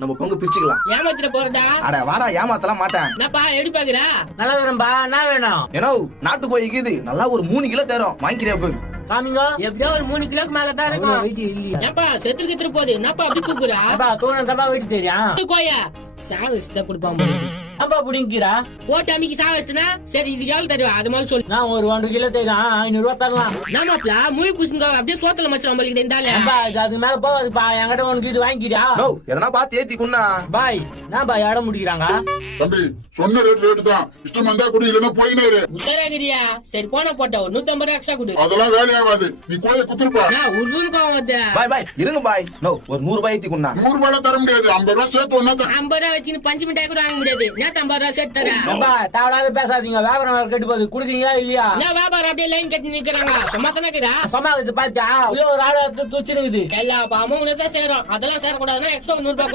நம்ம பங்கு பிரிச்சுக்கலாம். ஏமாத்திர போறடா? அட வாடா, ஏமாத்தலாம் மாட்டேன். என்னப்பா எப்படி பாக்குறா? நல்லா தரம்பா, என்ன வேணும்? ஏனோ நாட்டு கோழி இருக்குது, நல்லா ஒரு 3 கிலோ தரும், வாங்கிக்கிறியா போய்? காமிங்க. எப்படியோ ஒரு 3 கிலோக்கு மேல தான் இருக்கும். ஏப்பா செத்துக்கு எத்திர போகுது, என்னப்பா அப்படி தூக்குறா? தூணம் தப்பா வெயிட்டு தெரியும். கோயா சாவஸ்த கொடுப்பான் போல. அப்பா புடிங்கிறா போட்டு அம்மிக்கு சாவஸ்துனா சரி, இது எவ்வளவு தருவா அது மாதிரி சொல்லு. நான் ஒரு 1 கிலோ தெரியும், 500 ரூபா தரலாம். நாமாப்ல மூவி புடிச்சுங்க அப்படியே சோத்துல மச்சம் நம்மளுக்கு இருந்தாலே. அதுக்கு மேல போகாதுப்பா, என்கிட்ட உனக்கு இது வாங்கிக்கிறியா? எதனா பார்த்து ஏத்திக்குன்னா. பாய் நான் பாய் இடம் முடிக்கிறாங்க. தம்பி சொன்ன ரேட் தான், இஷ்டம் வந்தா குடி, இல்லன்னா போயினாரு. உத்தரகிரியா சரி போன போட்ட ஒரு 150 ரூபா எக்ஸ்ட்ரா கொடு. அதெல்லாம் வேலையாகாது, நீ கோழி குத்துருப்பா. உருன்னு வந்து பாய் இருங்க பாய். ஒரு 100 ரூபாய் ஏத்திக்குன்னா. 100 ரூபாய் தர முடியாது, 50 ரூபாய் சேர்த்து ஒன்னா 50 ரூபா வச்சு பஞ்சு மிட்டாய் கூட வாங்க முடியாது. நேத்து 50 ரூபா சேர்த்து தரேன். தேவையில்லாத பேசாதீங்க, வியாபாரம் கெட்டு போகுது. குடுக்குறீங்களா இல்லையா? நான் வியாபாரம் அப்படியே லைன் கட்டி நிக்கிறாங்க, சும்மா தானே இருக்கிறா. சமாளிச்சு பாத்தியா, ஒரு ஆளு தூச்சிருக்குது. எல்லா பாமும் உனதான் சேரும், அதெல்லாம் சேரக்கூடாதுன்னா எக்ஸ்ட்ரா 100 ரூபாய்